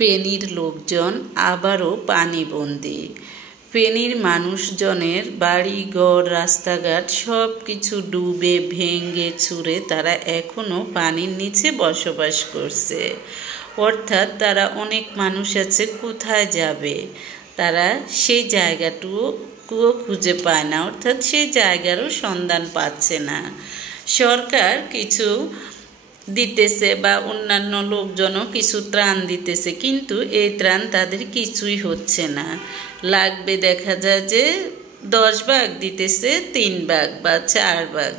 ফেনীর লোকজন আবারও পানিবন্দী। ফেনীর মানুষজনের বাড়িঘর, রাস্তাঘাট সব কিছু ডুবে ভেঙে চুরে তারা এখনও পানির নিচে বসবাস করছে। অর্থাৎ তারা অনেক মানুষ আছে, কোথায় যাবে? তারা সেই জায়গাটুকুও খুঁজে পায় না, অর্থাৎ সেই জায়গারও সন্ধান পাচ্ছে না। সরকার কিছু দিতেছে বা অন্যান্য লোকজনও কিছু ত্রাণ দিতেছে, কিন্তু এই ত্রাণ তাদের কিছুই হচ্ছে না। লাগবে দেখা যায় যে 10 ভাগ দিতেছে 3 ভাগ বা 4 ভাগ।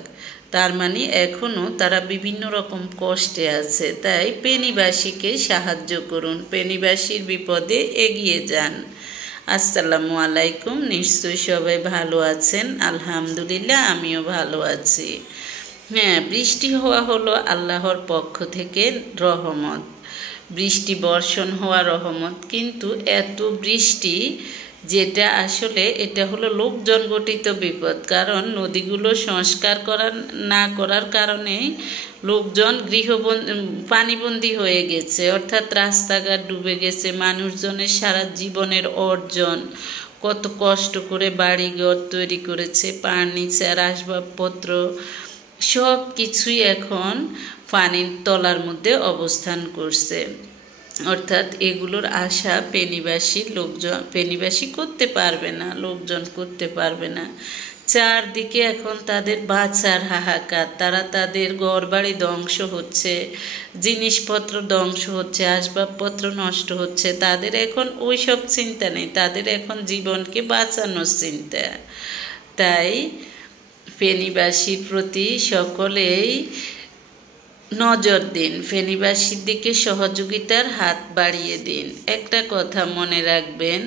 তার মানে এখনও তারা বিভিন্ন রকম কষ্টে আছে। তাই ফেনীবাসীকে সাহায্য করুন, ফেনীবাসীর বিপদে এগিয়ে যান। আসসালামু আলাইকুম। নিশ্চয়ই সবাই ভালো আছেন। আলহামদুলিল্লাহ, আমিও ভালো আছি। হ্যাঁ, বৃষ্টি হওয়া হলো আল্লাহর পক্ষ থেকে রহমত, বৃষ্টি বর্ষণ হওয়া রহমত। কিন্তু এত বৃষ্টি, যেটা আসলে এটা হলো লোকজন গঠিত বিপদ। কারণ নদীগুলো সংস্কার না করার কারণে লোকজন পানিবন্দী হয়ে গেছে, অর্থাৎ রাস্তাঘাট ডুবে গেছে। মানুষজনের সারা জীবনের অর্জন, কত কষ্ট করে বাড়িঘর তৈরি করেছে, ফার্নিচার, আসবাবপত্র সব কিছুই এখন পানির তলার মধ্যে অবস্থান করছে। অর্থাৎ এগুলোর আশা ফেনীবাসী করতে পারবে না, লোকজন করতে পারবে না। চারদিকে এখন তাদের বাঁচার হাহাকার। তারা তাদের ঘরবাড়ি ধ্বংস হচ্ছে, জিনিসপত্র ধ্বংস হচ্ছে, আসবাবপত্র নষ্ট হচ্ছে। তাদের এখন ওই সব চিন্তা নেই, তাদের এখন জীবনকে বাঁচানোর চিন্তা। তাই ফেনীবাসীর প্রতি সকলেই নজর দিন, ফেনীবাসীর দিকে সহযোগিতার হাত বাড়িয়ে দিন। একটা কথা মনে রাখবেন,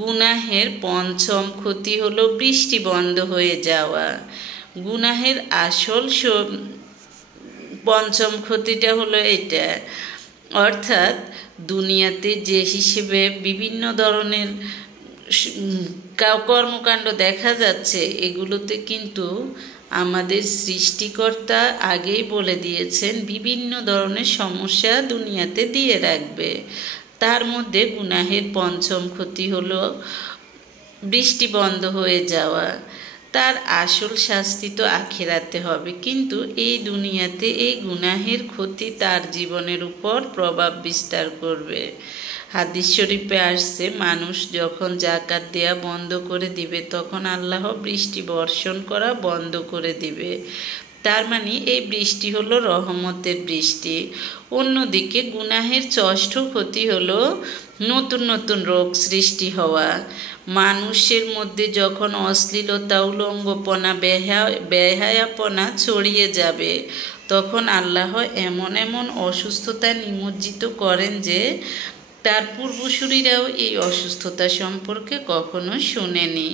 গুনাহের পঞ্চম ক্ষতি হলো বৃষ্টি বন্ধ হয়ে যাওয়া। গুনাহের আসল পঞ্চম ক্ষতিটা হলো এটা। অর্থাৎ দুনিয়াতে যে হিসেবে বিভিন্ন ধরনের কর্মকাণ্ড দেখা যাচ্ছে, এগুলোতে কিন্তু আমাদের সৃষ্টিকর্তা আগেই বলে দিয়েছেন বিভিন্ন ধরনের সমস্যা দুনিয়াতে দিয়ে রাখবে। তার মধ্যে গুনাহের পঞ্চম ক্ষতি হলো বৃষ্টি বন্ধ হয়ে যাওয়া। তার আসল শাস্তি তো আখিরাতে হবে, কিন্তু এই দুনিয়াতে এই গুনাহের ক্ষতি তার জীবনের উপর প্রভাব বিস্তার করবে। হাদিস শরীফে আসছে, মানুষ যখন জাকাত দেয়া বন্ধ করে দিবে তখন আল্লাহ বৃষ্টি বর্ষণ করা বন্ধ করে দিবে। তার মানে এই বৃষ্টি হলো রহমতের বৃষ্টি। অন্যদিকে গুনাহের ষষ্ঠ ক্ষতি হলো নতুন নতুন রোগ সৃষ্টি হওয়া। মানুষের মধ্যে যখন অশ্লীলতা, উলঙ্গপনা, বেহায়াপনা ছড়িয়ে যাবে, তখন আল্লাহ এমন এমন অসুস্থতায় নিমজ্জিত করেন যে তার পূর্বসূরীরাও এই অসুস্থতা সম্পর্কে কখনো শুনেনি।